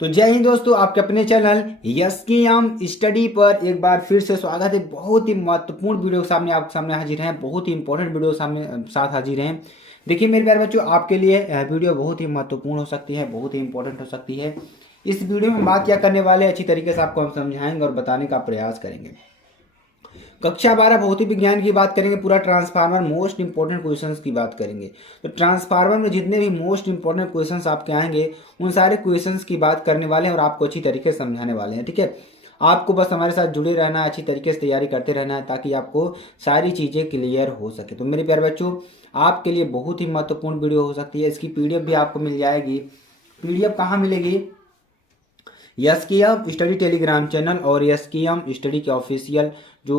तो जय हिंद दोस्तों, आपके अपने चैनल यस की आम स्टडी पर एक बार फिर से स्वागत है। बहुत ही महत्वपूर्ण वीडियो के सामने आपके सामने हाजिर हैं, बहुत ही इंपॉर्टेंट वीडियो सामने साथ हाजिर हैं। देखिए मेरे प्यारे बच्चों, आपके लिए वीडियो बहुत ही महत्वपूर्ण हो सकती है, बहुत ही इंपॉर्टेंट हो सकती है। इस वीडियो में बात क्या करने वाले अच्छी तरीके से आपको हम समझाएंगे और बताने का प्रयास करेंगे। कक्षा 12 भौतिक विज्ञान की बात करेंगे, पूरा ट्रांसफार्मर मोस्ट इंपॉर्टेंट क्वेश्चंस की बात करेंगे। तो ट्रांसफार्मर में जितने भी मोस्ट इंपॉर्टेंट क्वेश्चंस आपके आएंगे उन सारे क्वेश्चंस की बात करने वाले हैं और आपको अच्छी तरीके से समझाने वाले हैं। ठीक है, आपको बस हमारे साथ जुड़े रहना है, अच्छी तरीके से तैयारी करते रहना है ताकि आपको सारी चीज़ें क्लियर हो सके। तो मेरे प्यारे बच्चों, आपके लिए बहुत ही महत्वपूर्ण वीडियो हो सकती है। इसकी पीडीएफ भी आपको मिल जाएगी। पीडीएफ कहाँ मिलेगी? यस की एम स्टडी टेलीग्राम चैनल और यस की एम स्टडी के ऑफिशियल जो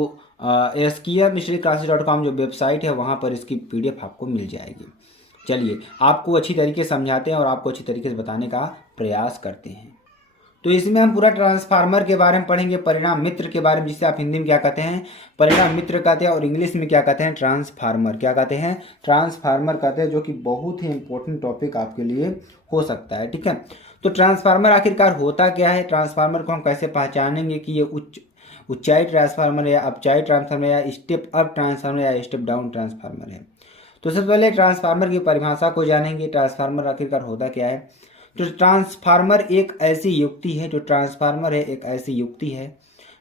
यस की एम स्टडी क्लासेस.com जो वेबसाइट है वहाँ पर इसकी पीडीएफ आपको मिल जाएगी। चलिए आपको अच्छी तरीके से समझाते हैं और आपको अच्छी तरीके से बताने का प्रयास करते हैं। तो इसमें हम पूरा ट्रांसफार्मर के बारे में पढ़ेंगे, परिणाम मित्र के बारे में, जिसे आप हिंदी में क्या कहते हैं, परिणाम मित्र कहते हैं, और इंग्लिश में क्या कहते हैं, ट्रांसफार्मर। क्या कहते हैं? ट्रांसफार्मर कहते हैं, जो कि बहुत ही इंपॉर्टेंट टॉपिक आपके लिए हो सकता है। ठीक है, तो ट्रांसफार्मर आखिरकार होता क्या है, ट्रांसफार्मर को हम कैसे पहचानेंगे कि ये ऊंचाई ट्रांसफार्मर या अपचाई ट्रांसफार्मर या स्टेप अप ट्रांसफार्मर या स्टेप डाउन ट्रांसफार्मर है। तो सबसे पहले ट्रांसफार्मर की परिभाषा को जानेंगे। ट्रांसफार्मर आखिरकार होता क्या है? तो ट्रांसफार्मर एक ऐसी युक्ति है, जो ट्रांसफार्मर है एक ऐसी युक्ति है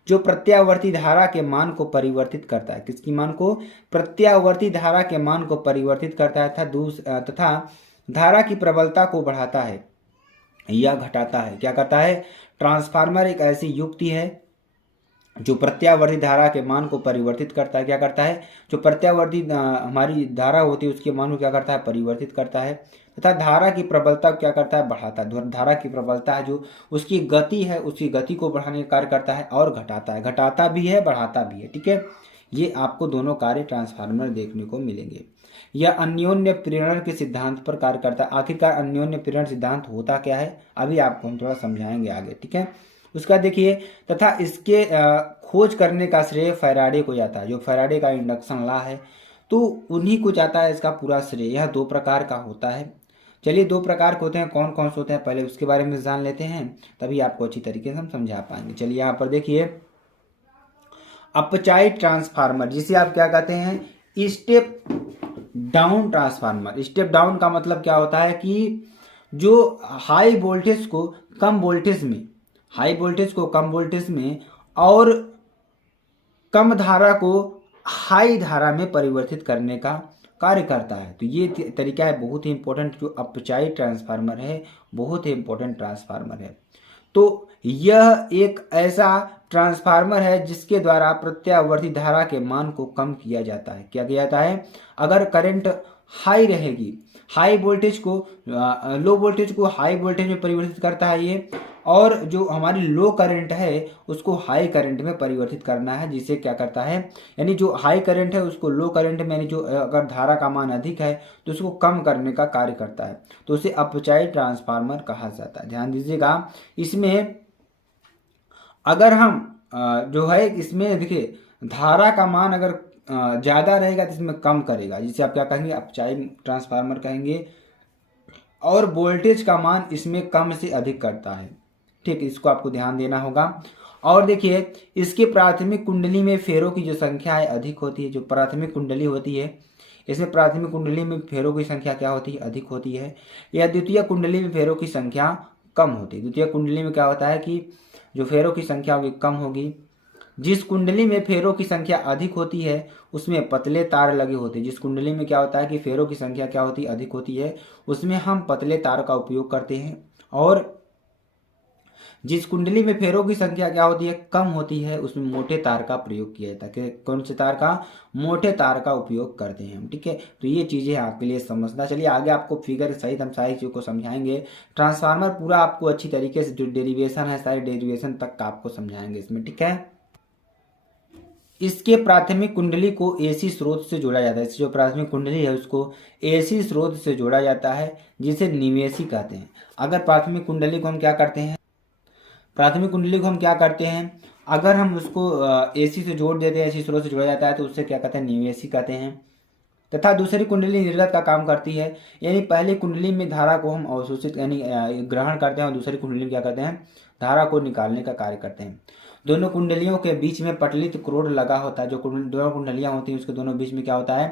जो प्रत्यावर्ती धारा के मान को परिवर्तित करता है। किसकी मान को? प्रत्यावर्ती धारा के मान को परिवर्तित करता है तथा धारा की प्रबलता को बढ़ाता है या घटाता है। क्या करता है? ट्रांसफार्मर एक ऐसी युक्ति है जो प्रत्यावर्ती धारा के मान को परिवर्तित करता है। क्या करता है? जो प्रत्यावर्ती हमारी धारा होती है उसके मान को क्या करता है? परिवर्तित करता है तथा धारा की प्रबलता क्या करता है? बढ़ाता है। धारा की प्रबलता है जो उसकी गति है, उसकी गति को बढ़ाने का कार्य करता है और घटाता है। घटाता भी है, बढ़ाता भी है। ठीक है, ये आपको दोनों कार्य ट्रांसफार्मर देखने को मिलेंगे। यह अन्योन्य प्रेरण के सिद्धांत पर कार्य करता है। आखिरकार अन्योन्य प्रेरण सिद्धांत होता क्या है, अभी आपको हम थोड़ा समझाएंगे आगे। ठीक है, उसका देखिए, तथा इसके खोज करने का श्रेय फैराडे को जाता है। जो फैराडे का इंडक्शन लॉ है तो उन्हीं को जाता है इसका पूरा श्रेय। यह दो प्रकार का होता है। चलिए, दो प्रकार के होते हैं, कौन कौन से होते हैं पहले उसके बारे में जान लेते हैं, तभी आपको अच्छी तरीके से हम समझा पाएंगे। चलिए यहाँ पर देखिए, अपचाई ट्रांसफार्मर जिसे आप क्या कहते हैं? Step down transformer. Step down का मतलब क्या होता है कि जो हाई वोल्टेज को कम वोल्टेज में, हाई वोल्टेज को कम वोल्टेज में और कम धारा को हाई धारा में परिवर्तित करने का कार्य करता है। तो ये तरीका है बहुत ही इंपॉर्टेंट। जो अपचाई ट्रांसफार्मर है बहुत ही इंपॉर्टेंट ट्रांसफार्मर है। तो यह एक ऐसा ट्रांसफार्मर है जिसके द्वारा प्रत्यावर्ती धारा के मान को कम किया जाता है। क्या किया जाता है? अगर करंट हाई रहेगी, हाई वोल्टेज को लो वोल्टेज को हाई वोल्टेज में परिवर्तित करता है ये, और जो हमारी लो करंट है उसको हाई करंट में परिवर्तित करना है। जिसे क्या करता है, यानी जो हाई करंट है उसको लो करंट में, यानी जो अगर धारा का मान अधिक है तो उसको कम करने का कार्य करता है। तो उसे अपचाई ट्रांसफार्मर कहा जाता है। ध्यान दीजिएगा, इसमें अगर हम जो है इसमें देखिए, धारा का मान अगर ज़्यादा रहेगा तो इसमें कम करेगा, जिसे आप क्या कहेंगे? अपचाई ट्रांसफार्मर कहेंगे। और वोल्टेज का मान इसमें कम से अधिक करता है। ठीक, इसको आपको ध्यान देना होगा। और देखिए, इसके प्राथमिक कुंडली में फेरों की जो संख्या है अधिक होती है। जो प्राथमिक कुंडली होती है, इसमें प्राथमिक कुंडली में फेरों की संख्या क्या होती है? अधिक होती है। या द्वितीय कुंडली में फेरों की संख्या कम होती है। द्वितीय कुंडली में क्या होता है कि जो फेरों की संख्या होगी कम होगी। जिस कुंडली में फेरों की संख्या अधिक होती है उसमें पतले तार लगे होते हैं। जिस कुंडली में क्या होता है कि फेरों की संख्या क्या होती है? अधिक होती है, उसमें हम पतले तार का उपयोग करते हैं। और जिस कुंडली में फेरों की संख्या क्या होती है? कम होती है, उसमें मोटे तार का प्रयोग किया जाता है। कौन से तार का? मोटे तार का उपयोग करते हैं हम। ठीक है, तो ये चीजें आपके लिए समझना। चलिए आगे आपको फिगर सहित हम सारी चीजों को समझाएंगे। ट्रांसफार्मर पूरा आपको अच्छी तरीके से जो डेरिवेशन है सारे डेरिवेशन तक का आपको समझाएंगे इसमें। ठीक है, इसके प्राथमिक कुंडली को एसी स्रोत से जोड़ा जाता है। इसकी जो प्राथमिक कुंडली है उसको एसी स्रोत से जोड़ा जाता है, जिसे निवेशी कहते हैं। अगर प्राथमिक कुंडली को हम क्या करते हैं? प्राथमिक कुंडली को हम क्या करते हैं? अगर हम उसको एसी से जोड़ देते हैं, एसी स्रोत से जोड़ा जाता है तो उससे क्या कहते हैं? निवेशी कहते हैं। तथा दूसरी कुंडली निर्गत का काम करती है। यानी पहली कुंडली में धारा को हम अवशोषित यानी ग्रहण करते हैं और दूसरी कुंडली में क्या करते हैं, धारा को निकालने का कार्य करते हैं। दोनों कुंडलियों के बीच में पटलित क्रोड लगा होता है। जो दोनों कुंडलियां होती हैं उसके दोनों बीच में क्या होता है,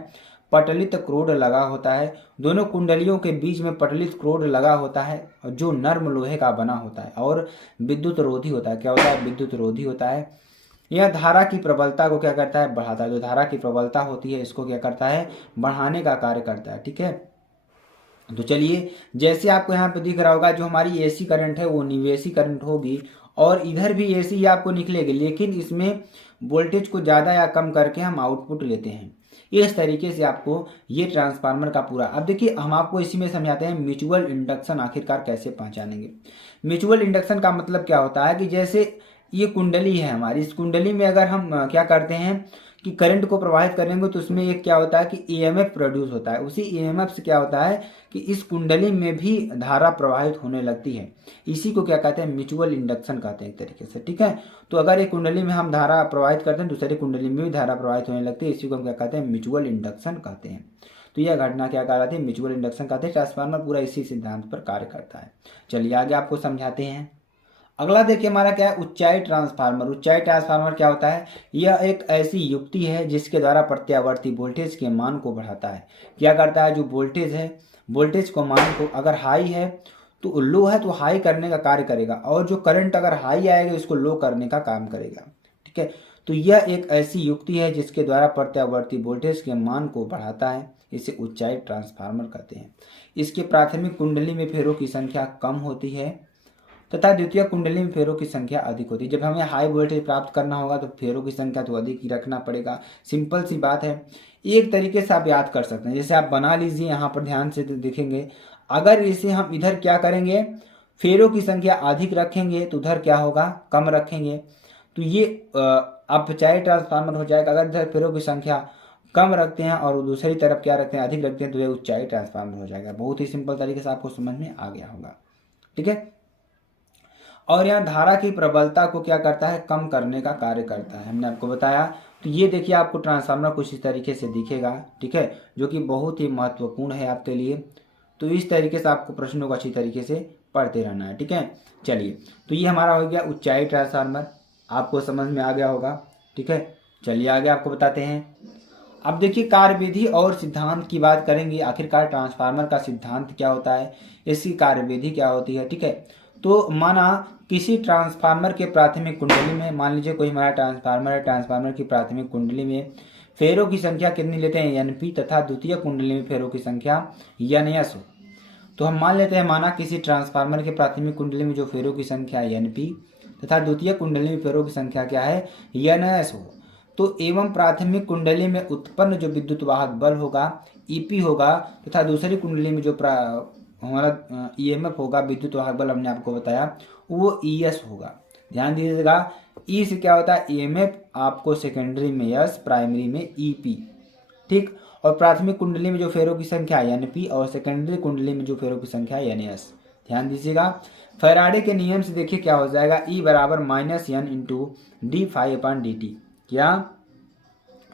पटलित क्रोड लगा होता है। दोनों कुंडलियों के बीच में पटलित क्रोड लगा होता है जो नर्म लोहे का बना होता है और विद्युत रोधी होता है। क्या होता है, विद्युत रोधी होता है। यह धारा की प्रबलता को क्या करता है, बढ़ाता है। जो धारा की प्रबलता होती है इसको क्या करता है, बढ़ाने का कार्य करता है। ठीक है, तो चलिए जैसे आपको यहाँ पे दिख रहा होगा, जो हमारी एसी करंट है वो निवेशी करंट होगी और इधर भी एसी ही आपको निकलेगी, लेकिन इसमें वोल्टेज को ज़्यादा या कम करके हम आउटपुट लेते हैं। इस तरीके से आपको ये ट्रांसफार्मर का पूरा। अब देखिए हम आपको इसी में समझाते हैं म्यूचुअल इंडक्शन आखिरकार कैसे पहचानेंगे। म्यूचुअल इंडक्शन का मतलब क्या होता है कि जैसे ये कुंडली है हमारी, इस कुंडली में अगर हम क्या करते हैं कि करंट को प्रवाहित करेंगे तो उसमें एक क्या होता है कि ईएमएफ प्रोड्यूस होता है। उसी ईएमएफ से क्या होता है कि इस कुंडली में भी धारा प्रवाहित होने लगती है। इसी को क्या कहते हैं, म्यूचुअल इंडक्शन कहते हैं एक तरीके से। ठीक है, तो अगर एक कुंडली में हम धारा प्रवाहित करते हैं दूसरी कुंडली में भी धारा प्रवाहित होने लगती है, इसी को हम क्या कहते हैं, म्यूचुअल इंडक्शन कहते हैं। तो यह घटना क्या कहलाती है, म्यूचुअल इंडक्शन कहते हैं। ट्रांसफार्मर पूरा इसी सिद्धांत पर कार्य करता है। चलिए आगे आपको समझाते हैं। अगला देखिए हमारा क्या है, ऊंचाई ट्रांसफार्मर। ऊंचाई ट्रांसफार्मर क्या होता है, यह एक ऐसी युक्ति है जिसके द्वारा प्रत्यावर्ती वोल्टेज के मान को बढ़ाता है। क्या करता है, जो वोल्टेज है, वोल्टेज को मान को अगर हाई है तो लो है तो हाई करने का कार्य करेगा, और जो करंट अगर हाई आएगा इसको लो करने का काम करेगा। ठीक है, तो यह एक ऐसी युक्ति है जिसके द्वारा प्रत्यावर्ती वोल्टेज के मान को बढ़ाता है। इसे ऊंचाई ट्रांसफार्मर कहते हैं। इसके प्राथमिक कुंडली में फेरों की संख्या कम होती है तथा द्वितीय कुंडली में फेरों की संख्या अधिक होती है। जब हमें हाई वोल्टेज प्राप्त करना होगा तो फेरों की संख्या तो अधिक ही रखना पड़ेगा। सिंपल सी बात है, एक तरीके से आप याद कर सकते हैं। जैसे आप बना लीजिए, यहाँ पर ध्यान से देखेंगे, अगर इसे हम इधर क्या करेंगे, फेरों की संख्या अधिक रखेंगे तो उधर क्या होगा, कम रखेंगे, तो ये अपचायी ट्रांसफार्मर हो जाएगा। अगर इधर फेरों की संख्या कम रखते हैं और दूसरी तरफ क्या रखते हैं, अधिक रखते हैं, तो ये उच्चाई ट्रांसफार्मर हो जाएगा। बहुत ही सिंपल तरीके से आपको समझ में आ गया होगा। ठीक है, और यहाँ धारा की प्रबलता को क्या करता है, कम करने का कार्य करता है, हमने आपको बताया। तो ये देखिए आपको ट्रांसफार्मर कुछ इस तरीके से दिखेगा। ठीक है, जो कि बहुत ही महत्वपूर्ण है आपके लिए। तो इस तरीके से आपको प्रश्नों को अच्छी तरीके से पढ़ते रहना है। ठीक है, चलिए तो ये हमारा हो गया ऊंचाई ट्रांसफार्मर, आपको समझ में आ गया होगा। ठीक है, चलिए आगे आपको बताते हैं। अब देखिए कार्यविधि और सिद्धांत की बात करेंगे। आखिरकार ट्रांसफार्मर का सिद्धांत क्या होता है, इसकी कार्यविधि क्या होती है। ठीक है, तो माना किसी ट्रांसफार्मर के प्राथमिक कुंडली में, मान लीजिए कोई हमारा ट्रांसफार्मर है, ट्रांसफार्मर की प्राथमिक कुंडली में फेरों की संख्या कितनी लेते हैं, एनपी, तथा द्वितीय कुंडली में फेरों की संख्या एनएस हो। तो हम मान लेते हैं, माना किसी ट्रांसफार्मर के प्राथमिक कुंडली में जो फेरों की संख्या एनपी तथा द्वितीय कुंडली में फेरों की संख्या क्या है, एनएस हो। तो एवं प्राथमिक कुंडली में उत्पन्न जो विद्युत वाहक बल होगा ईपी होगा, तथा दूसरी कुंडली में जो हमारा ईएमएफ होगा, विद्युत वाहक बल हमने आपको बताया, वो ईएस होगा। ध्यान दीजिएगा, ई से क्या होता है, ईएमएफ, आपको सेकेंडरी में एस, प्राइमरी में ईपी। ठीक, और प्राथमिक कुंडली में जो फेरों की संख्या एनपी और सेकेंडरी कुंडली में जो फेरों की संख्या एनएस। ध्यान दीजिएगा, फैराडे के नियम से देखिए क्या हो जाएगा, ई बराबर minus N into D phi upon D T. क्या,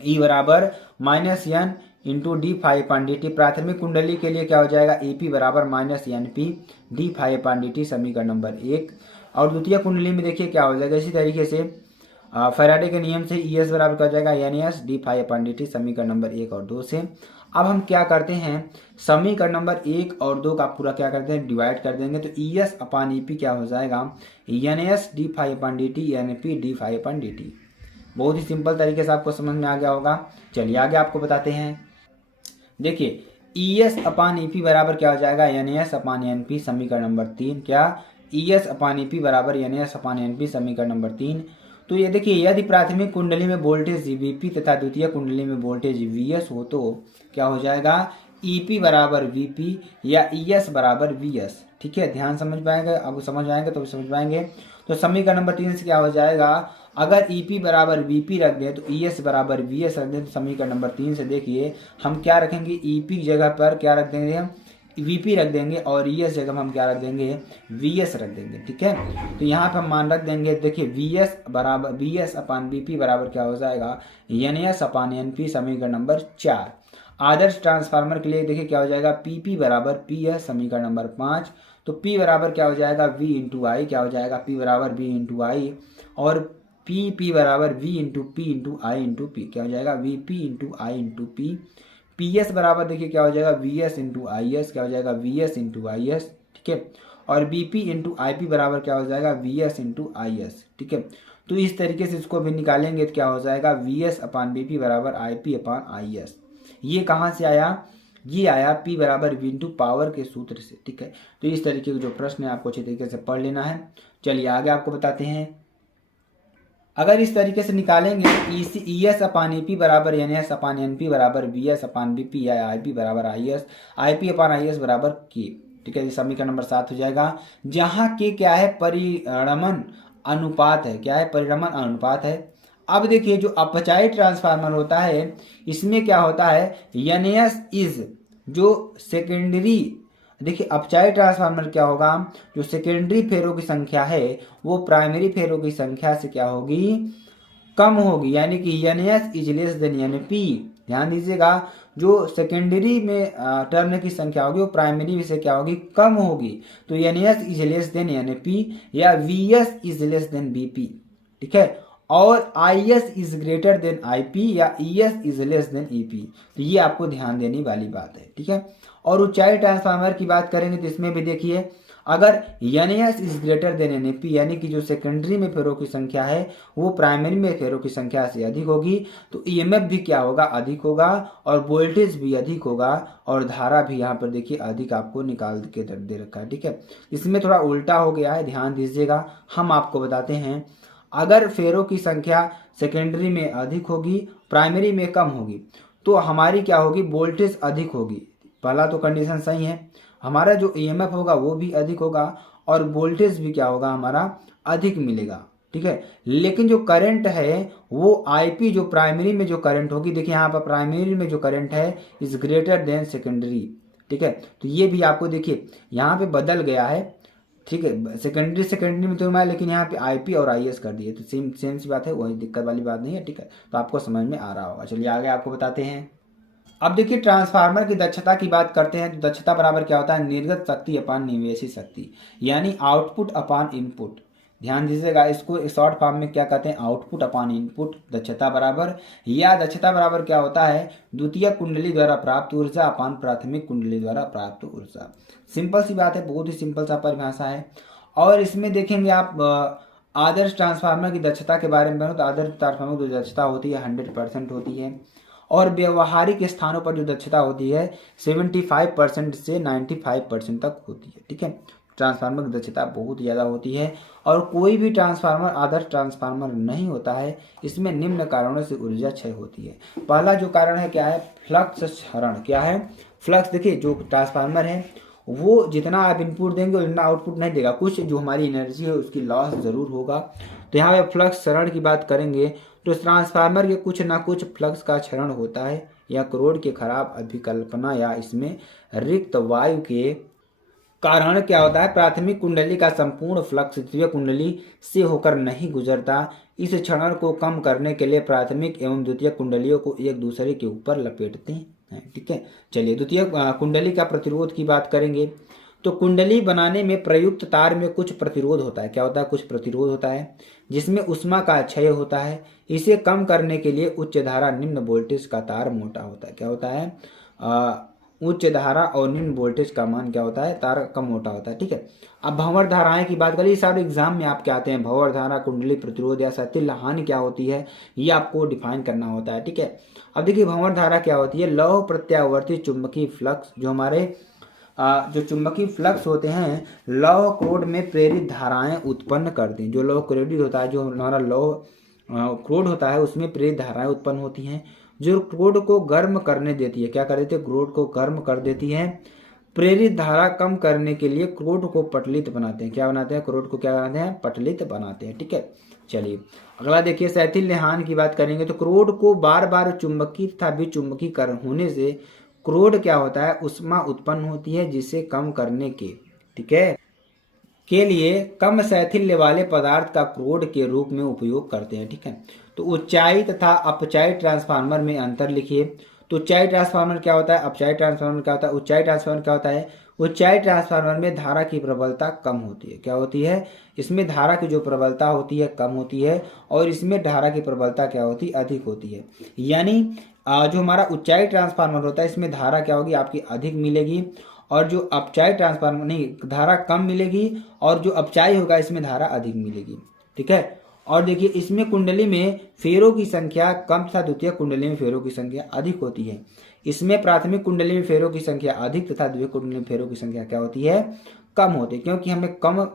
ई बराबर minus N into D phi upon D T. प्राथमिक कुंडली के लिए क्या हो जाएगा, ए पी बराबर minus N P D phi upon D T, समीकरण नंबर 1। और द्वितीय कुंडली में देखिए क्या हो जाएगा, इसी तरीके से फैराडे के नियम से ई एस बराबर क्या हो जाएगा, N S D phi upon D T, समीकरण नंबर 1 और 2 से। अब हम क्या करते हैं, समीकरण नंबर 1 और 2 का पूरा क्या करते हैं, डिवाइड कर देंगे। तो E S upon E P क्या हो जाएगा, N S D phi upon D T, N P D phi upon D T. बहुत ही सिंपल तरीके से आपको समझ में आ गया होगा। चलिए आगे आपको बताते हैं। देखिए E S upon E P बराबर क्या हो जाएगा, N S upon N P, समीकरण नंबर 3। क्या, E S upon E P बराबर N S upon N P, समीकरण नंबर 3। तो ये देखिए, यदि प्राथमिक कुंडली में वोल्टेज वीपी तथा द्वितीय कुंडली में वोल्टेज वीएस हो तो क्या हो जाएगा, ईपी बराबर वीपी या ईएस बराबर वीएस। ठीक है, ध्यान समझ पाएंगे, अब समझ आएंगे तो समझ पाएंगे। तो समीकरण नंबर 3 से क्या हो जाएगा, अगर ईपी बराबर वीपी रख दें तो ईएस बराबर वीएस रख दें। तो समीकरण नंबर 3 से देखिए हम क्या रखेंगे, ईपी की जगह पर क्या रख देंगे, हम वीपी रख देंगे, और ईएस जगह हम क्या रख देंगे, वीएस रख देंगे। ठीक है, तो यहाँ पर हम मान रख देंगे, देखिए वीएस बराबर वीएस अपॉन वीपी बराबर क्या हो जाएगा, एनएस अपॉन एनपी, समीकरण नंबर 4। आदर्श ट्रांसफार्मर के लिए देखिए क्या हो जाएगा, पी बराबर पी है समीकरण नंबर 5। तो पी बराबर क्या हो जाएगा, वी इंटू आई, क्या हो जाएगा, पी बराबर वी इंटू आई, और पी बराबर V into P into I into P, क्या हो जाएगा, V P into I into P. P S बराबर देखिए क्या हो जाएगा, V S into I S, क्या हो जाएगा, V S into I S, ठीक है। और B P into I P बराबर क्या हो जाएगा, V S into I S, ठीक है। तो इस तरीके से इसको भी निकालेंगे तो क्या हो जाएगा, V S upon B P बराबर I P upon I S. ये कहाँ से आया, ये आया P बराबर V इंटू पावर के सूत्र से, ठीक है। तो इस तरीके के जो प्रश्न है आपको अच्छी तरीके से पढ़ लेना है। चलिए आगे आपको बताते हैं। अगर इस तरीके से निकालेंगे E S upon E P बराबर N S upon N P बराबर B S upon B P या आई पी बराबर I P upon I S बराबर के, ठीक है। समीकरण नंबर 7 हो जाएगा, जहाँ के क्या है, परिणमन अनुपात है, क्या है, परिणमन अनुपात है। अब देखिए जो अपचाई ट्रांसफार्मर होता है इसमें क्या होता है, एन एस इज जो सेकेंडरी, देखिए अपचाई ट्रांसफार्मर क्या होगा, जो सेकेंडरी फेरों की संख्या है वो प्राइमरी फेरों की संख्या से क्या होगी, कम होगी, यानी कि N S is less than N P. ध्यान दीजिएगा, जो सेकेंडरी में टर्न की संख्या होगी वो प्राइमरी में से क्या होगी, कम होगी। तो N S is less than N P या V S is less than B P, ठीक है। और I S is greater than I P या E S is less than E P. तो ये आपको ध्यान देने वाली बात है, ठीक है। और ऊंचाई ट्रांसफार्मर की बात करेंगे तो इसमें भी देखिए, अगर N S is greater than N P, यानी कि जो सेकेंडरी में फेरों की संख्या है वो प्राइमरी में फेरों की संख्या से अधिक होगी, तो ईएमएफ भी क्या होगा, अधिक होगा, और वोल्टेज भी अधिक होगा, और धारा भी यहाँ पर देखिए अधिक आपको निकाल के दे रखा है, ठीक है। इसमें थोड़ा उल्टा हो गया है, ध्यान दीजिएगा। हम आपको बताते हैं, अगर फेरों की संख्या सेकेंडरी में अधिक होगी प्राइमरी में कम होगी तो हमारी क्या होगी, वोल्टेज अधिक होगी। पहला तो कंडीशन सही है, हमारा जो ईएमएफ होगा वो भी अधिक होगा और वोल्टेज भी क्या होगा, हमारा अधिक मिलेगा, ठीक है। लेकिन जो करंट है वो आईपी, जो प्राइमरी में जो करंट होगी, देखिए यहाँ पर प्राइमरी में जो करंट है इज ग्रेटर देन सेकेंडरी, ठीक है। तो ये भी आपको देखिए यहाँ पे बदल गया है, ठीक है। सेकेंडरी में तो मैं, लेकिन यहाँ पे आईपी और आईएस कर दिए, तो सेम सेम सी बात है, वही दिक्कत वाली बात नहीं है, ठीक है। तो आपको समझ में आ रहा होगा। चलिए आगे आपको बताते हैं। अब देखिए ट्रांसफार्मर की दक्षता की बात करते हैं तो दक्षता बराबर क्या होता है, निर्गत शक्ति अपान निवेशित शक्ति, यानी आउटपुट अपान इनपुट। ध्यान दीजिएगा, इसको शॉर्ट फॉर्म में क्या कहते हैं, आउटपुट अपान इनपुट दक्षता बराबर, या दक्षता बराबर क्या होता है, द्वितीय कुंडली द्वारा प्राप्त ऊर्जा अपान प्राथमिक कुंडली द्वारा प्राप्त ऊर्जा। सिंपल सी बात है, बहुत ही सिंपल सा परिभाषा है। और इसमें देखेंगे आप आदर्श ट्रांसफार्मर की दक्षता के बारे में, तो आदर्श ट्रांसफार्मर की जो दक्षता होती है 100% होती है, और व्यवहारिक स्थानों पर जो दक्षता होती है 75% से 95% तक होती है, ठीक है। ट्रांसफार्मर की दक्षता बहुत ज़्यादा होती है, और कोई भी ट्रांसफार्मर आदर्श ट्रांसफार्मर नहीं होता है। इसमें निम्न कारणों से ऊर्जा क्षय होती है। पहला जो कारण है क्या है, फ्लक्स क्षरण। क्या है, फ्लक्स। देखिए जो ट्रांसफार्मर है वो जितना आप इनपुट देंगे उतना आउटपुट नहीं देगा, कुछ जो हमारी एनर्जी है उसकी लॉस ज़रूर होगा। तो यहाँ पे फ्लक्स क्षरण की बात करेंगे तो ट्रांसफार्मर के कुछ ना कुछ फ्लक्स का क्षरण होता है, या क्रोड के खराब अभिकल्पना या इसमें रिक्त वायु के कारण क्या होता है, प्राथमिक कुंडली का संपूर्ण फ्लक्स द्वितीय कुंडली से होकर नहीं गुजरता। इस क्षरण को कम करने के लिए प्राथमिक एवं द्वितीय कुंडलियों को एक दूसरे के ऊपर लपेटते हैं, ठीक है। चलिए द्वितीय कुंडली का प्रतिरोध की बात करेंगे तो कुंडली बनाने में प्रयुक्त तार में कुछ प्रतिरोध होता है। क्या होता है, कुछ प्रतिरोध होता है जिसमें उष्मा का क्षय होता है। इसे कम करने के लिए उच्च धारा निम्न वोल्टेज का तार मोटा होता है। क्या होता है, उच्च धारा और निम्न वोल्टेज का मान क्या होता है, तार कम मोटा होता है, ठीक है। अब भंवर धाराएं की बात करें, सारे एग्जाम में आप क्या आते हैं, भंवर धारा, कुंडली प्रतिरोध या सतिल हानि क्या होती है, ये आपको डिफाइन करना होता है, ठीक है। अब देखिए भंवर धारा क्या होती है, लौह प्रत्यावर्ती चुंबकीय फ्लक्स, जो हमारे जो चुंबकीय फ्लक्स होते हैं लौह क्रोड में प्रेरित धाराएं उत्पन्न करते हैं। जो लौह क्रोडित होता है, जो हमारा लौह क्रोड होता है उसमें प्रेरित धाराएं उत्पन्न होती हैं जो क्रोड को गर्म करने देती है। क्या कर देती है, क्रोड को गर्म कर देती है। प्रेरित धारा कम करने के लिए क्रोड को पटलित बनाते हैं। क्या बनाते हैं, क्रोड को क्या बनाते हैं, पटलित बनाते हैं, ठीक है। चलिए अगला देखिए शैथिल्य हानि की बात करेंगे तो क्रोड को बार बार चुंबकीय तथा विचुंबकीकरण होने से क्रोड क्या होता है, उष्मा उत्पन्न होती है, जिसे कम करने के, ठीक है, के लिए कम शैथिल्य वाले पदार्थ का क्रोड के रूप में उपयोग करते हैं, ठीक है। तो ऊंचाई तथा अपचाई ट्रांसफार्मर में अंतर लिखिए। तो ऊंचाई ट्रांसफार्मर क्या होता है, अपचाई ट्रांसफार्मर क्या होता है, ऊंचाई ट्रांसफार्मर क्या होता है, ऊंचाई ट्रांसफार्मर में धारा की प्रबलता कम होती है। क्या होती है, इसमें धारा की जो प्रबलता होती है कम होती है, और इसमें धारा की प्रबलता क्या होती है, अधिक होती है। यानी जो हमारा ऊंचाई ट्रांसफार्मर होता है इसमें धारा क्या होगी, आपकी अधिक मिलेगी, और जो अपचाई ट्रांसफार्मर नहीं, धारा कम मिलेगी, और जो अपचाई होगा इसमें धारा अधिक मिलेगी। ठीक है। और देखिए इसमें कुंडली में फेरों की संख्या कम तथा द्वितीय कुंडली में फेरों की संख्या अधिक होती है। इसमें प्राथमिक कुंडली में फेरों की संख्या अधिक तथा द्वितीय कुंडली में फेरों की संख्या क्या होती है, कम होती है, क्योंकि हमें कम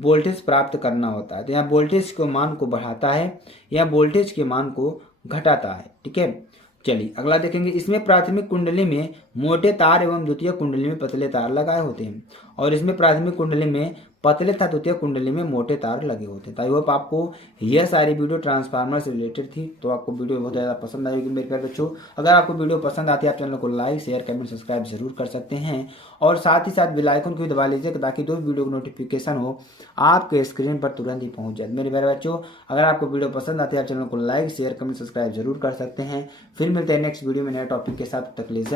वोल्टेज प्राप्त करना होता है। तो यहाँ वोल्टेज के मान को बढ़ाता है या वोल्टेज के मान को घटाता है। ठीक है। चलिए अगला देखेंगे। इसमें प्राथमिक कुंडली में मोटे तार एवं द्वितीय कुंडली में पतले तार लगाए होते हैं, और इसमें प्राथमिक कुंडली में पतले तथा द्वितीय कुंडली में मोटे तार लगे होते हैं। तो आई होप आपको यह सारी वीडियो ट्रांसफार्मर से रिलेटेड थी, तो आपको वीडियो बहुत ज़्यादा पसंद आएगी मेरे प्यारे बच्चों। अगर आपको वीडियो पसंद आती है आप चैनल को लाइक शेयर कमेंट सब्सक्राइब जरूर कर सकते हैं, और साथ ही साथ बेल आइकन को भी दबा लीजिए ताकि जो वीडियो की नोटिफिकेशन हो आपके स्क्रीन पर तुरंत ही पहुंच जाए। मेरे प्यारे बच्चों अगर आपको वीडियो पसंद आती है आप चैनल को लाइक शेयर कमेंट सब्सक्राइब जरूर कर सकते हैं। फिर मिलते हैं नेक्स्ट वीडियो में नए टॉपिक के साथ, तक लीजिए।